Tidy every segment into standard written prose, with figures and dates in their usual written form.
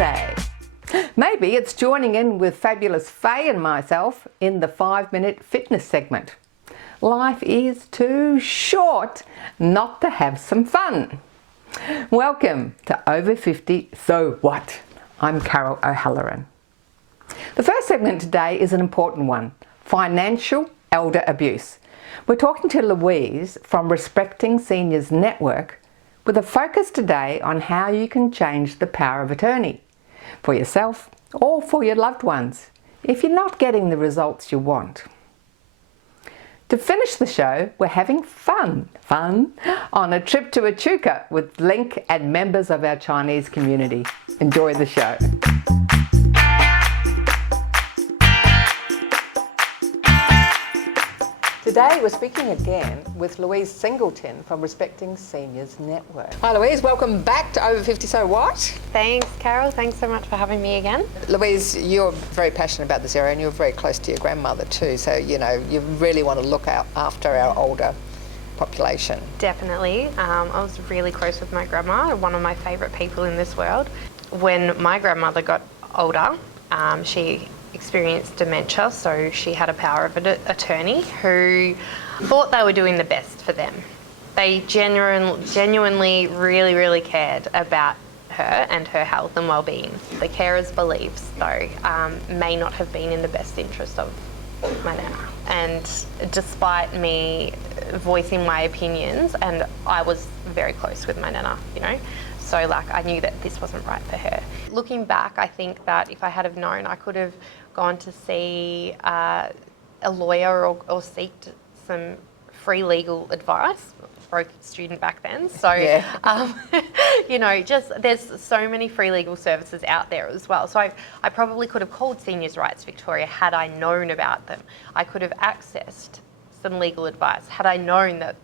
today. Maybe it's joining in with fabulous Faye and myself in the 5-minute fitness segment. Life is too short not to have some fun. Welcome to Over 50 So What? I'm Carol O'Halloran. The first segment today is an important one: financial elder abuse. We're talking to Louise from Respecting Seniors Network with a focus today on how you can change the power of attorney for yourself or for your loved ones if you're not getting the results you want. To finish the show, we're having fun on a trip to Echuca with Link and members of our Chinese community. Enjoy the show. Today we're speaking again with Louise Singleton from Respecting Seniors Network. Hi Louise, welcome back to Over 50 So What? Thanks Carol, thanks so much for having me again. Louise, you're very passionate about this area and you're very close to your grandmother too, so you really want to look out after our older population. Definitely. I was really close with my grandma, one of my favourite people in this world. When my grandmother got older, she experienced dementia, so she had a power of attorney who thought they were doing the best for them. They genuinely really cared about her and her health and well-being. The carer's beliefs, though, may not have been in the best interest of my nana. And despite me voicing my opinions, and I was very close with my nana, so I knew that this wasn't right for her. Looking back, I think that if I had have known, I could have gone to see a lawyer or seek some free legal advice. Broke student back then, so yeah. Just there's so many free legal services out there as well. So I probably could have called Seniors Rights Victoria had I known about them. I could have accessed some legal advice had I known that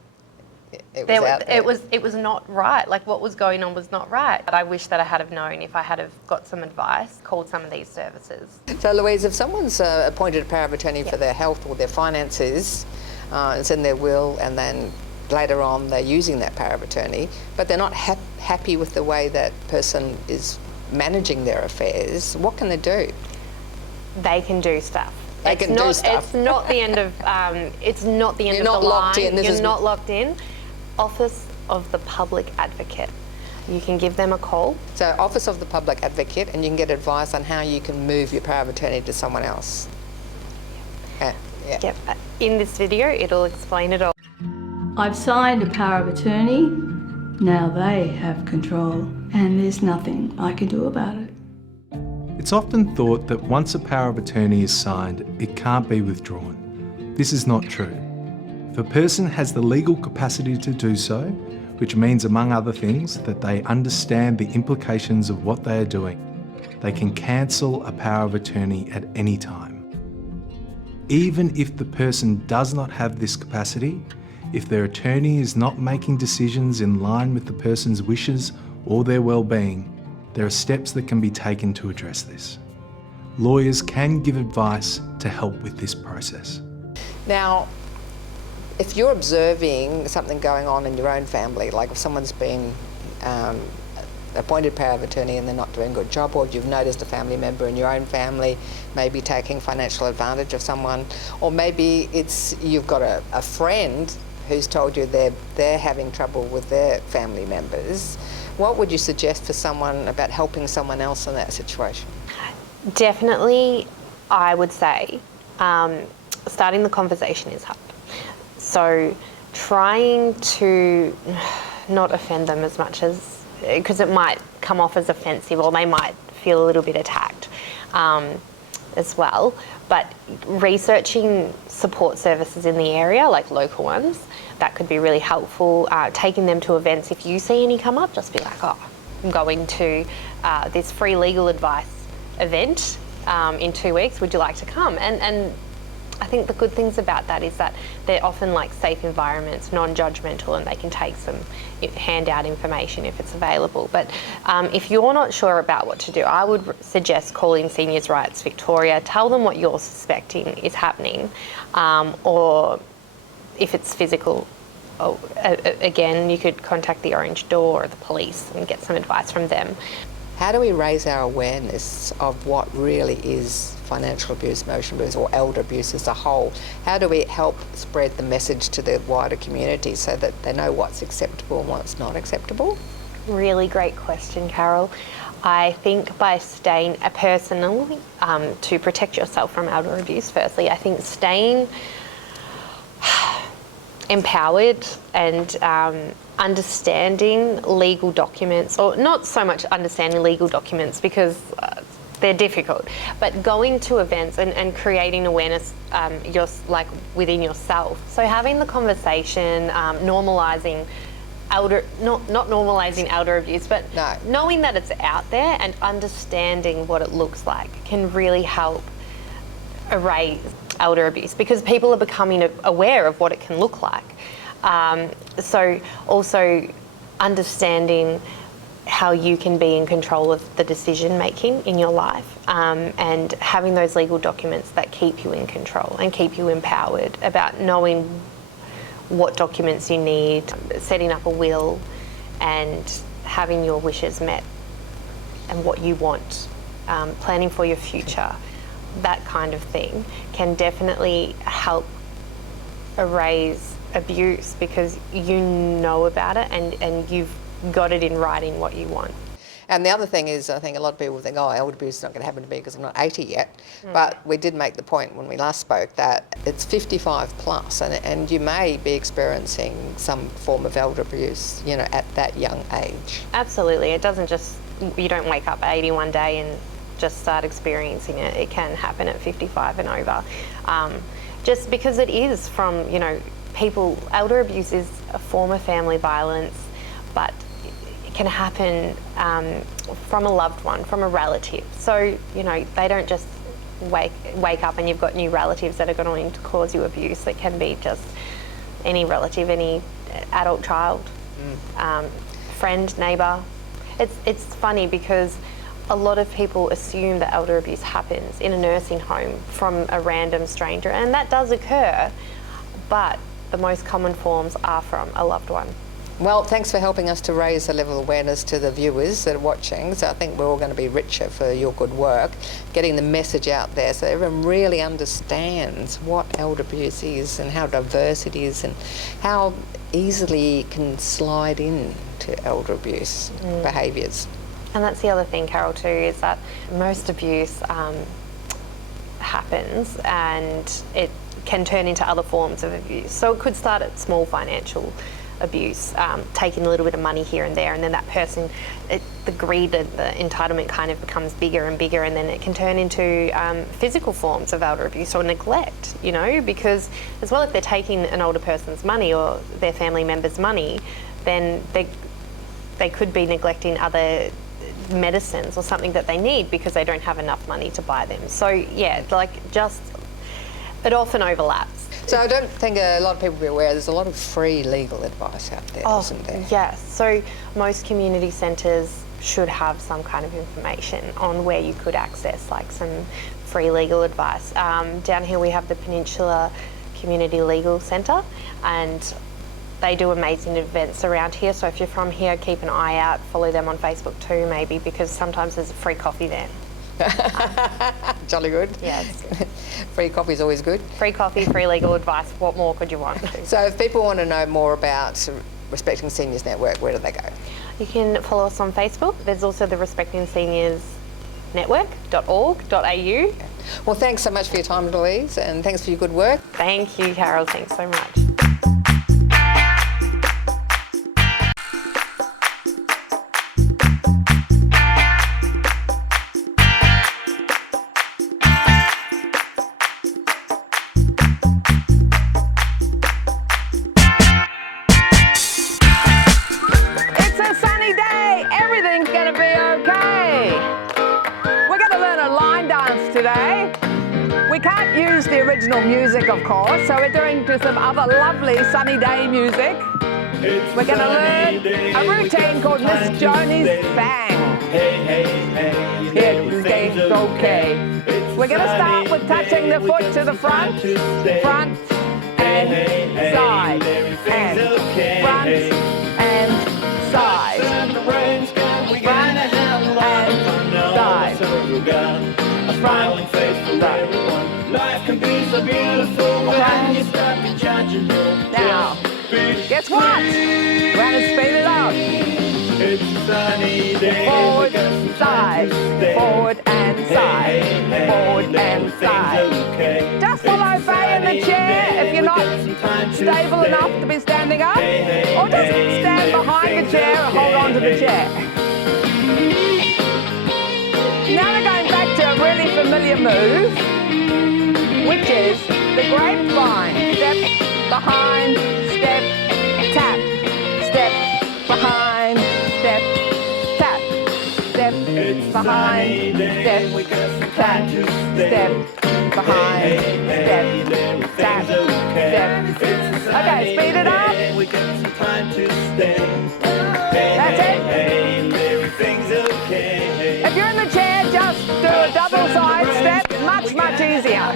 it was not right. Like what was going on was not right. But I wish that I had have known if I had have got some advice, called some of these services. So Louise, if someone's appointed a power of attorney for their health or their finances, it's in their will, and then later on they're using that power of attorney, but they're not happy with the way that person is managing their affairs, what can they do? They can do stuff. It's not the end of it's not the end of the line. You're not locked in. You're not locked in. Office of the Public Advocate. You can give them a call. So Office of the Public Advocate, and you can get advice on how you can move your power of attorney to someone else. Yep. In this video, it'll explain it all. I've signed a power of attorney. Now they have control, and there's nothing I can do about it. It's often thought that once a power of attorney is signed, it can't be withdrawn. This is not true. If a person has the legal capacity to do so, which means, among other things, that they understand the implications of what they are doing, they can cancel a power of attorney at any time. Even if the person does not have this capacity, if their attorney is not making decisions in line with the person's wishes or their well-being, there are steps that can be taken to address this. Lawyers can give advice to help with this process. Now, if you're observing something going on in your own family, like if someone's been appointed power of attorney and they're not doing a good job, or you've noticed a family member in your own family maybe taking financial advantage of someone, or maybe you've got a friend who's told you they're having trouble with their family members, what would you suggest for someone about helping someone else in that situation? Definitely, I would say starting the conversation is hard. So trying to not offend them as much as, because it might come off as offensive, or they might feel a little bit attacked as well. But researching support services in the area, like local ones, that could be really helpful. Taking them to events, if you see any come up, just be like, oh, I'm going to this free legal advice event in 2 weeks, would you like to come? And I think the good things about that is that they're often like safe environments, non-judgmental, and they can take some handout information if it's available. But if you're not sure about what to do, I would suggest calling Seniors Rights Victoria, tell them what you're suspecting is happening, or if it's physical, again, you could contact the Orange Door or the police and get some advice from them. How do we raise our awareness of what really is financial abuse, emotional abuse, or elder abuse as a whole? How do we help spread the message to the wider community so that they know what's acceptable and what's not acceptable? Really great question, Carol. I think by staying personally, to protect yourself from elder abuse, firstly, I think staying empowered and understanding legal documents, or not so much understanding legal documents because they're difficult, but going to events and creating awareness like within yourself. So having the conversation, normalising not normalising elder abuse, but knowing that it's out there and understanding what it looks like can really help erase elder abuse, because people are becoming aware of what it can look like. So also understanding how you can be in control of the decision making in your life, and having those legal documents that keep you in control and keep you empowered about knowing what documents you need, setting up a will and having your wishes met and what you want, planning for your future. That kind of thing can definitely help erase abuse, because you know about it and you've got it in writing what you want. And the other thing is, I think a lot of people think, oh, elder abuse is not going to happen to me because I'm not 80 yet. But we did make the point when we last spoke that it's 55 plus, and you may be experiencing some form of elder abuse, you know, at that young age. Absolutely. It doesn't just, you don't wake up at 80 one day and just start experiencing it. It can happen at 55 and over. Just because it is from, you know, people, elder abuse is a form of family violence, but it can happen from a loved one, from a relative. So, you know, they don't just wake up and you've got new relatives that are going to cause you abuse. It can be just any relative, any adult child, friend, neighbour. It's funny because a lot of people assume that elder abuse happens in a nursing home from a random stranger, and that does occur, but the most common forms are from a loved one. Well, thanks for helping us to raise the level of awareness to the viewers that are watching. So I think we're all going to be richer for your good work, getting the message out there so everyone really understands what elder abuse is and how diverse it is and how easily it can slide into elder abuse behaviours. And that's the other thing, Carol, too, is that most abuse happens and it can turn into other forms of abuse. So it could start at small financial abuse, taking a little bit of money here and there, and then that person, the greed, the entitlement kind of becomes bigger and bigger, and then it can turn into physical forms of elder abuse or neglect, you know, because as well, if they're taking an older person's money or their family member's money, then they could be neglecting other medicines or something that they need because they don't have enough money to buy them. So yeah, it often overlaps. So I don't think a lot of people will be aware there's a lot of free legal advice out there, isn't there? Yes. So most community centres should have some kind of information on where you could access like some free legal advice. Down here we have the Peninsula Community Legal Centre, and they do amazing events around here. So if you're from here, keep an eye out, follow them on Facebook too maybe, because sometimes there's a free coffee there. Jolly good. Yes. Free coffee is always good. Free coffee, free legal advice. What more could you want? So if people want to know more about Respecting Seniors Network, where do they go? You can follow us on Facebook. There's also the Respecting Seniors Network.org.au. Well, thanks so much for your time, Louise, and thanks for your good work. Thank you, Carol. Thanks so much. Today. We can't use the original music, of course, so we're doing to some other lovely sunny day music. We're going to learn a routine called Miss Joni's Bang. Hey, hey, hey, Everything's okay. We're going to start with touching the foot to the front and side, and front and side, front and got a smiling face for everyone. Life can be so beautiful when you stop to judging. Now, guess what? We're going to speed it up. It's a sunny day. Forward, side, forward and side, forward and side. Just follow Faye in the chair if you're not stable enough to be standing up, or just stand behind the chair and hold on to the chair. Now we're going back to a really familiar move, which is the grapevine. Step behind, step, tap, step behind, step, tap, step behind, step, tap, step behind, step, tap, step. Okay, speed it up. That's it. Everything's okay. If you're in the chair, just do a double side step. Much easier.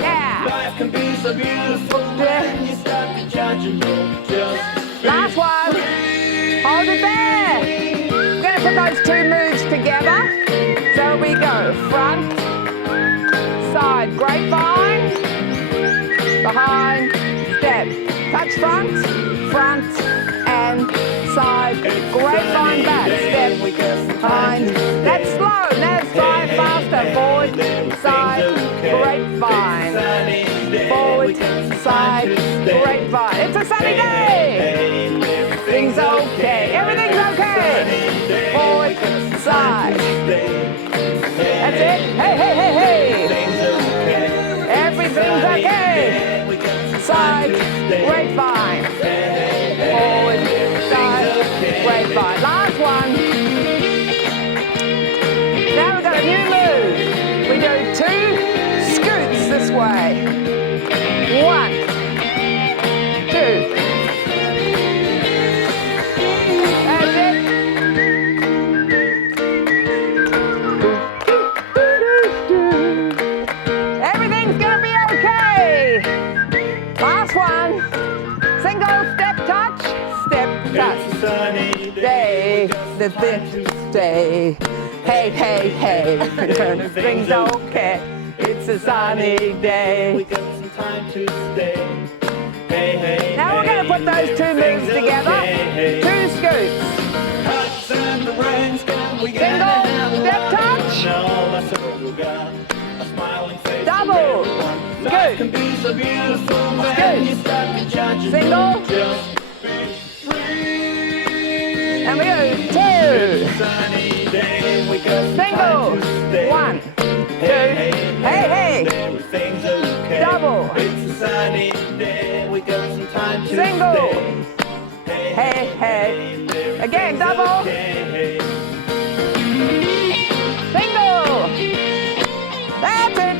Yeah. Life can be so beautiful when you start to judge and Last one. Hold it there. We're going to put those two moves together. So we go front, side, grapevine, behind, step. Touch front, front and side, grapevine back, step, behind. That's slow. Now try faster. Forward, side, grapevine. Forward, side, grapevine. It's a sunny day. Everything's okay. Everything's okay. Forward, side. That's it. Hey, hey, hey, hey. Everything's okay. Side, grapevine. Forward, side, grapevine. Last one. Now we've got a new move. We do 2 scoots this way. 1, 2. That's it. Everything's gonna be okay. Last one. Single step touch, step touch. Day, the fifth day. Hey, hey, hey, everything's okay. It's a sunny day. We got some time to stay. Hey, hey, Now we're going to put those 2 moves together. 2 scoots. Single step touch. Double scoot. Scoot. Single. And we go 2. Single. 1, 2. Hey, hey. Double. Single. Hey, hey. Again, double. Single. That's it.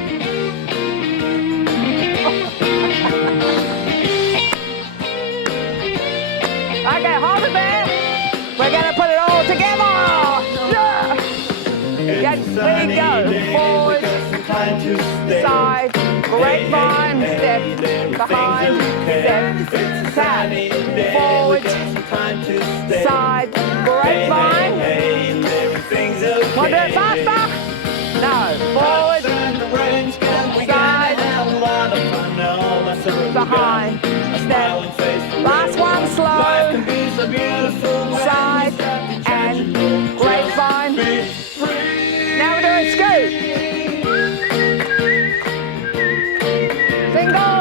Okay, hold it there. We're going to put it all together. Yeah. There we go. Forward, side, grapevine, step, behind, step, tap, forward, side, grapevine. Want to do it faster? No. Forward, side, behind, step. Last one, slow, side, and grapevine. Now we do a scoot. Single.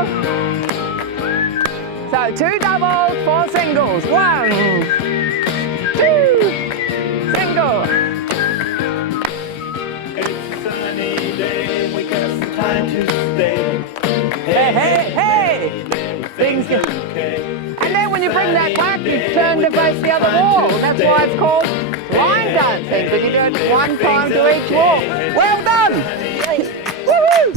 So 2 doubles, 4 singles. 1, 2, single. It's a sunny day, we got some time to stay. Hey, hey, hey. Things good. And then when you bring that back, you turn to face the other wall. That's why it's called line dancing, because you do it 1 time to each wall. Well done! Woohoo!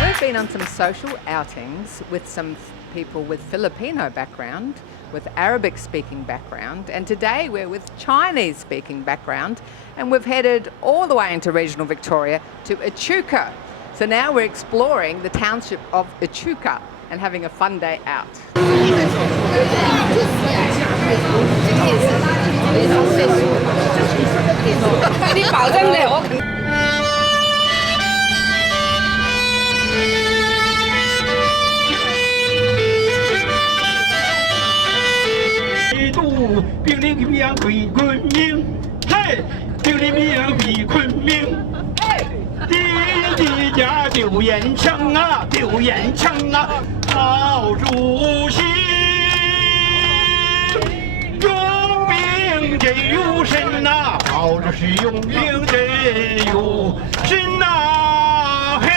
We've been on some social outings with some people with Filipino background, with Arabic speaking background, and today we're with Chinese speaking background, and we've headed all the way into regional Victoria to Echuca So now we're exploring the township of Echuca and having a fun day out.兵临平阳归昆明，嘿，兵临平阳归昆明，嘿，第一家刘彦强啊，刘彦强啊，毛主席，用兵真有神呐，毛主席用兵真有神呐，嘿。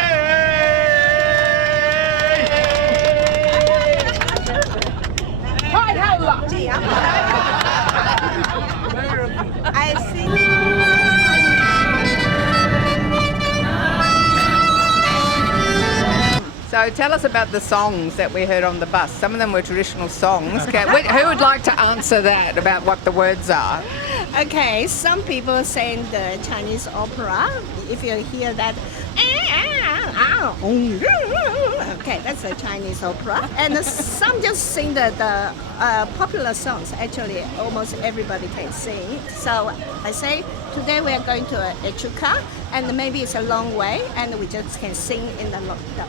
I see. So tell us about the songs that we heard on the bus. Some of them were traditional songs. Who would like to answer that about what the words are? Okay, some people sing the Chinese opera. If you hear that, okay, that's a Chinese opera. And some just sing the popular songs. Actually, almost everybody can sing. So I say today we are going to Echuca, and maybe it's a long way, and we just can sing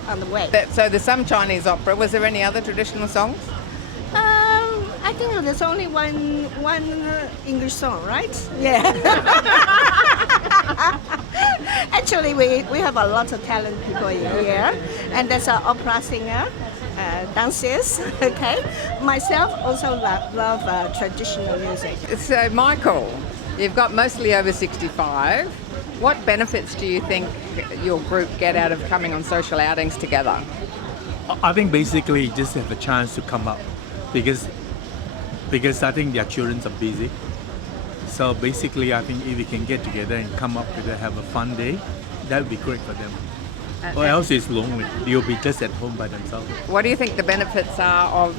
on the way. So there's some Chinese opera. Was there any other traditional songs? I think there's only one English song, right? Yeah. Actually, we have a lot of talented people in here, and there's an opera singer, dancers. Okay. Myself also love traditional music. So Michael, you've got mostly over 65. What benefits do you think your group get out of coming on social outings together? I think basically just have a chance to come up because I think their children are busy. So basically I think if we can get together and come up with have a fun day, that would be great for them. Or else it's lonely. You'll be just at home by themselves. What do you think the benefits are of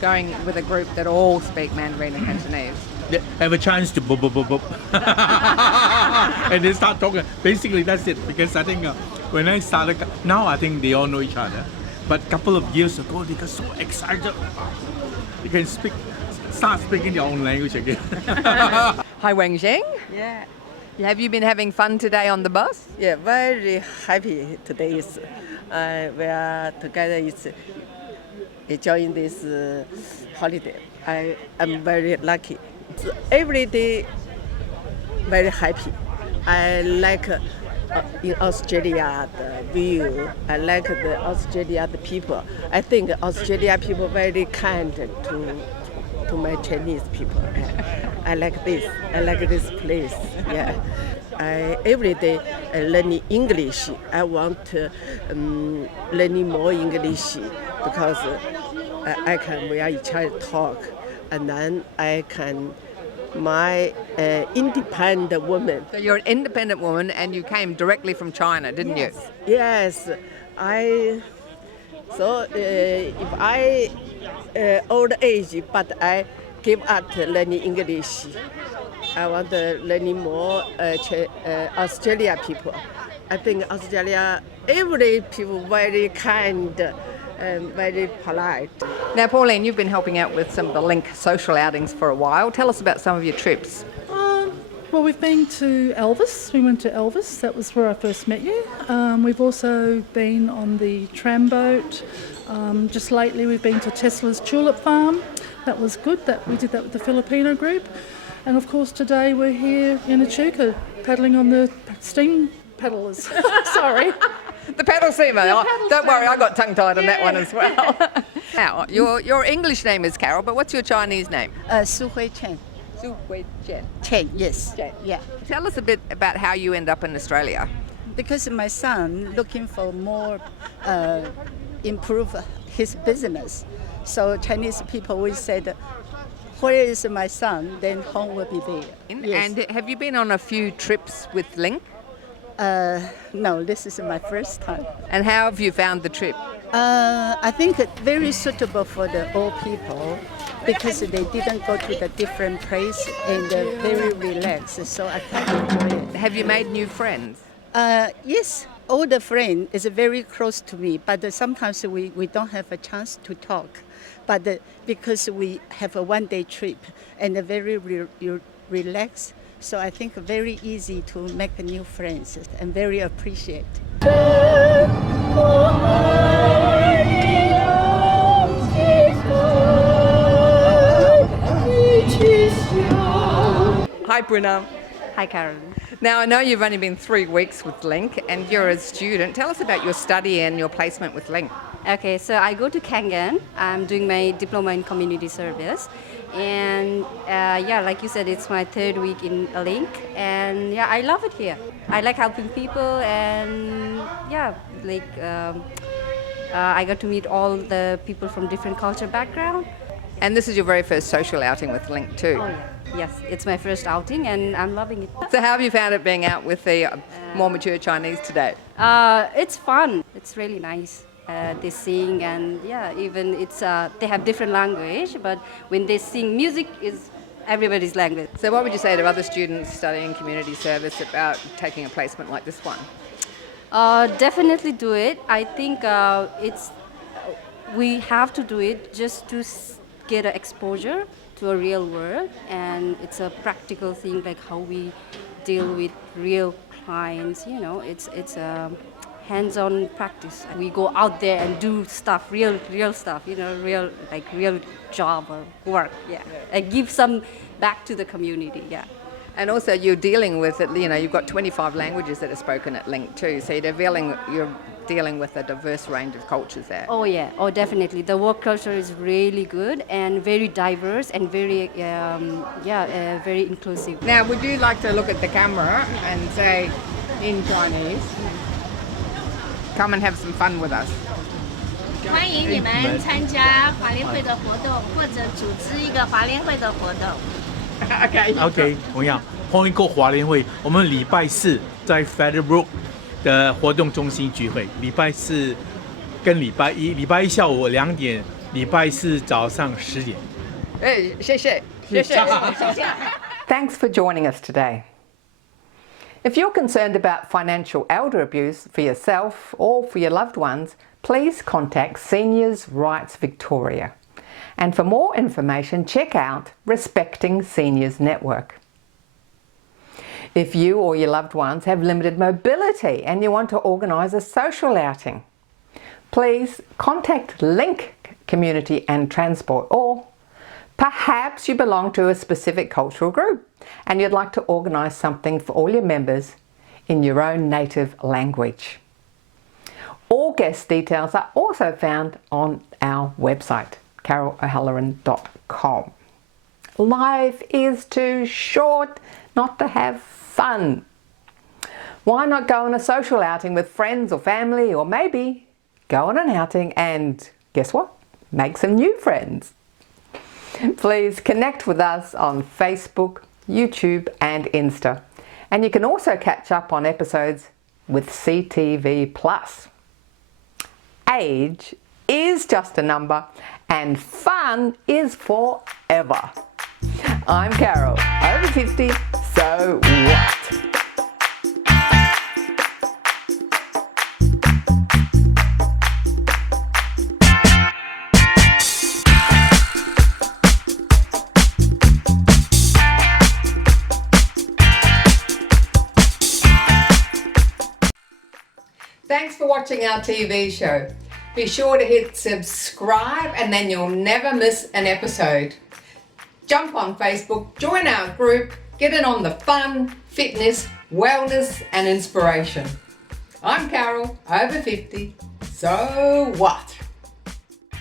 going with a group that all speak Mandarin and Cantonese? They have a chance to boop, boop, boop, boop. And they start talking. Basically that's it, because I think when I started, now I think they all know each other. But a couple of years ago, they got so excited. They can start speaking their own language again. Hi Wang Zheng. Yeah, Have you been having fun today on the bus? yeah, very happy today. We are together enjoying this holiday. I am very lucky. Every day, very happy. I like in Australia the view. I like the Australia the people. I think Australia people very kind to my Chinese people. I like this. I like this place. Yeah. I every day learning English. I want to learning more English because I can we are each other talk, and then I can my independent woman. So you're an independent woman and you came directly from China, didn't you? Yes, so if I old age, but I give up learning English. I want to learning more Australia people. I think Australia, every people very kind and very polite. Now Pauline, you've been helping out with some of the Link social outings for a while. Tell us about some of your trips. Well, we've been to Elvis. We went to Elvis. That was where I first met you. We've also been on the tram boat. Just lately we've been to Tesla's tulip farm. That was good. We did that with the Filipino group. And of course today we're here in Echuca paddling on the steam paddlers. Sorry. The paddle steamer. paddle Don't worry, I steamer. got tongue-tied on that one as well. Now, your English name is Carol, but what's your Chinese name? Su Hui Chen. Su Hui Chen. Chen, yes. Chen. Yeah. Tell us a bit about how you end up in Australia. Because my son looking for more improve his business. So Chinese people always said, where is my son, then home will be there. Yes. And have you been on a few trips with Link? No, this is my first time. And how have you found the trip? I think it's very suitable for the old people because they didn't go to the different place and they're very relaxed, so I can enjoy it. Have you made new friends? Yes, older friend is very close to me, but sometimes we don't have a chance to talk. But because we have a one-day trip and very relaxed, so I think very easy to make new friends and very appreciate. Hi, Bruna. Hi, Karen. Now, I know you've only been 3 weeks with Link and you're a student. Tell us about your study and your placement with Link. Okay, so I go to Kangan. I'm doing my diploma in community service. And like you said, it's my 3rd week in Link. And I love it here. I like helping people and I got to meet all the people from different culture background. And this is your very first social outing with Link too. Oh, yeah. Yes, it's my first outing and I'm loving it. So how have you found it being out with the more mature Chinese today? It's fun. It's really nice. They sing and even it's they have different language, but when they sing, music is everybody's language. So what would you say to other students studying community service about taking a placement like this one? Definitely do it. I think we have to do it just to get an exposure to a real world, and it's a practical thing, like how we deal with real clients. It's a hands-on practice. We go out there and do stuff, real stuff, real job or work, and give some back to the community, And also you're dealing with it, you've got 25 languages that are spoken at Link too, so you're dealing with a diverse range of cultures there. Oh yeah, definitely. The work culture is really good and very diverse and very, very inclusive. Now, would you like to look at the camera and say in Chinese, come and have some fun with us? 欢迎你们参加华联会的活动，或者组织一个华联会的活动。OK， 同样，同一个华联会，我们礼拜4在 Federal 的活动中心聚会，礼拜4跟礼拜1下午2点，礼拜4早上10点。谢谢。Thanks for joining us today. If you're concerned about financial elder abuse for yourself or for your loved ones, please contact Seniors Rights Victoria. And for more information, check out Respecting Seniors Network. If you or your loved ones have limited mobility and you want to organise a social outing, please contact Link Community and Transport, or perhaps you belong to a specific cultural group and you'd like to organise something for all your members in your own native language. All guest details are also found on our website, carolohaleran.com. Life is too short not to have fun. Why not go on a social outing with friends or family, or maybe go on an outing and guess what? Make some new friends. Please connect with us on Facebook, YouTube and Insta. And you can also catch up on episodes with CTV+. Age is just a number and fun is forever. I'm Carol, over 50, so what? Thanks for watching our TV show. Be sure to hit subscribe and then you'll never miss an episode. Jump on Facebook, join our group, get in on the fun, fitness, wellness and inspiration. I'm Carol, over 50, so what?